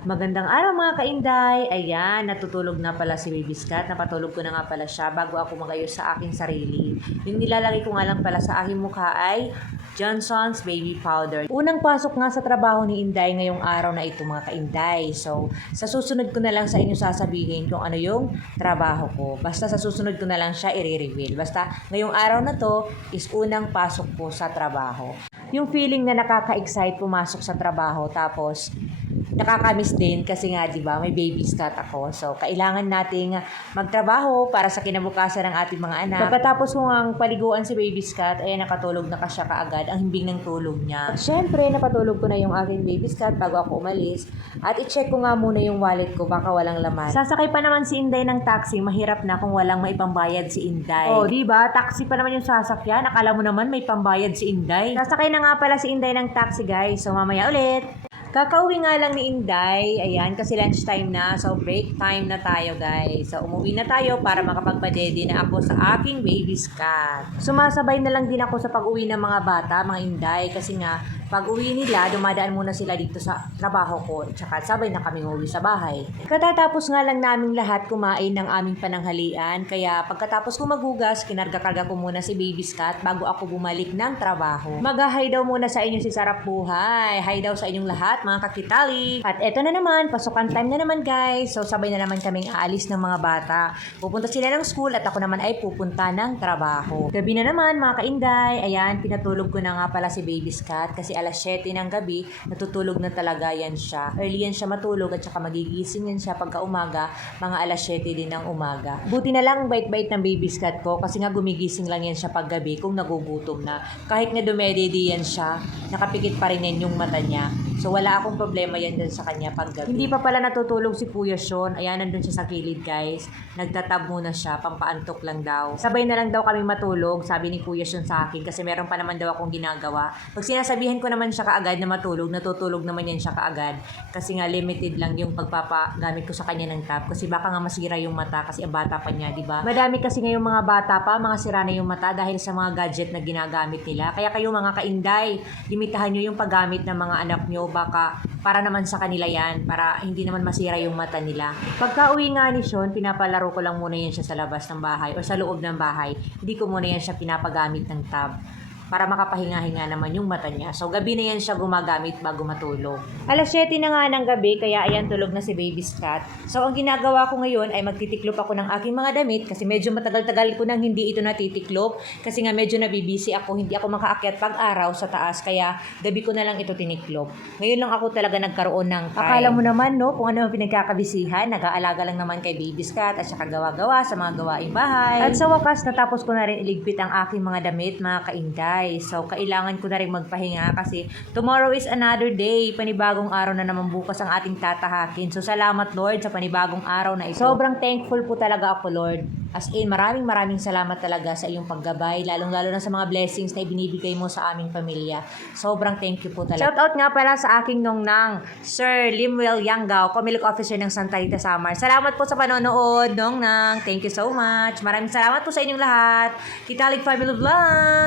Magandang araw mga kainday. Ayan, natutulog na pala si Baby Scott. Napatulog ko na nga pala siya bago ako magayos sa aking sarili. Yung nilalagay ko nga lang pala sa aking mukha ay Johnson's Baby Powder. Unang pasok nga sa trabaho ni Inday ngayong araw na ito mga kainday. So, sa susunod ko na lang sa inyo sasabihin kung ano yung trabaho ko. Basta sa susunod ko na lang siya i-reveal. Basta ngayong araw na to is unang pasok ko sa trabaho. Yung feeling na nakaka-excite pumasok sa trabaho tapos nakakamiss din kasi nga 'di ba may baby Scott ako. So kailangan nating magtrabaho para sa kinabukasan ng ating mga anak. Pagkatapos ko ang paliguan si baby Scott ay nakatulog na ka siya kaagad ang himbing ng tulog niya. At syempre napatulog ko na yung aking baby Scott bago ako umalis at i-check ko nga muna yung wallet ko baka walang laman. Sasakay pa naman si Inday ng taxi, mahirap na kung walang maipambayad si Inday. Oh, 'di ba? Taxi pa naman yung sasakyan. Akala mo naman may pambayad si Inday. Sasakay na nga pala si Inday ng taxi, guys. So mamaya ulit. Kakauwi nga lang ni Inday, ayan, kasi lunchtime na, so break time na tayo guys. So umuwi na tayo para makapagpadede na ako sa aking baby Scott. Sumasabay na lang din ako sa pag-uwi ng mga bata, mga Inday, kasi nga pag uwi nila, dumadaan muna sila dito sa trabaho ko, tsaka sabay na kami uwi sa bahay. Katatapos nga lang naming lahat kumain ng aming pananghalian, kaya pagkatapos ko maghugas, kinarga-karga ko muna si baby Scott bago ako bumalik ng trabaho. Mag-hi daw muna sa inyo si Sarap Buhay. Hi daw sa inyong lahat, mga kakitali. At eto na naman, pasukan time na naman guys. So sabay na naman kaming aalis ng mga bata. Pupunta sila ng school at ako naman ay pupunta ng trabaho. Gabi na naman mga kainday. Ayan, pinatulog ko na nga pala si baby Scott kasi alas 7 ng gabi, natutulog na talaga yan siya. Early yan siya matulog at saka magigising yan siya pagka umaga, mga alas 7 din ng umaga. Buti na lang bait-bait ng baby Scott ko kasi nga gumigising lang yan siya pag gabi kung nagugutom na. Kahit nga dumedede yan siya, nakapikit pa rin yan yung mata niya. So wala akong problema yan dun sa kanya pag gabi. Hindi pa pala natutulog si Kuya Sean. Ayan, nandun siya sa kilid guys. Nagtatab muna siya, pampaantok lang daw. Sabay na lang daw kami matulog, sabi ni Kuya Sean sa akin kasi meron pa naman daw akong ginagawa. Pag sinasabihan ko naman siya kaagad na matulog, natutulog naman yan siya kaagad. Kasi nga limited lang yung pagpapagamit ko sa kanya ng tab. Kasi baka nga masira yung mata kasi bata pa niya, di ba? Madami kasi ngayong mga bata pa, mga sira na yung mata dahil sa mga gadget na ginagamit nila. Kaya kayo mga kainday, limitahan nyo yung paggamit ng mga anak nyo. Baka para naman sa kanila yan, para hindi naman masira yung mata nila. Pagka uwi nga ni Sean, pinapalaro ko lang muna yan siya sa labas ng bahay o sa loob ng bahay. Hindi ko muna yan siya pinapagamit ng tab para makapahinga-hinga naman yung mata niya. So, gabi na yan siya gumagamit bago matulog. Alas 7 na nga ng gabi, kaya ayan tulog na si Baby Scott. So, ang ginagawa ko ngayon ay magtitiklop ako ng aking mga damit kasi medyo matagal-tagal ko nang hindi ito natitiklop kasi nga medyo nabibisi ako, hindi ako makaakyat pag araw sa taas kaya gabi ko na lang ito tiniklop. Ngayon lang ako talaga nagkaroon ng time. Akala mo naman, no, kung ano ang pinagkakabisihan, nag-aalaga lang naman kay Baby Scott at saka gawa-gawa sa mga gawaing bahay. At sa wakas, natapos ko na rin iligpit ang aking mga damit, mga kainday. So, kailangan ko na rin magpahinga kasi tomorrow is another day. Panibagong araw na naman bukas ang ating tatahakin. So, salamat Lord sa panibagong araw na ito. Sobrang thankful po talaga ako Lord. As in, maraming maraming salamat talaga sa iyong paggabay, lalong-lalo na sa mga blessings na ibinibigay mo sa aming pamilya. Sobrang thank you po talaga. Shoutout nga pala sa aking nongnang, Sir Limwell Yanggao, Comelec Officer ng Santa Rita Samar. Salamat po sa panonood, nongnang. Thank you so much. Maraming salamat po sa inyong lahat. Kitalig Family Vlog!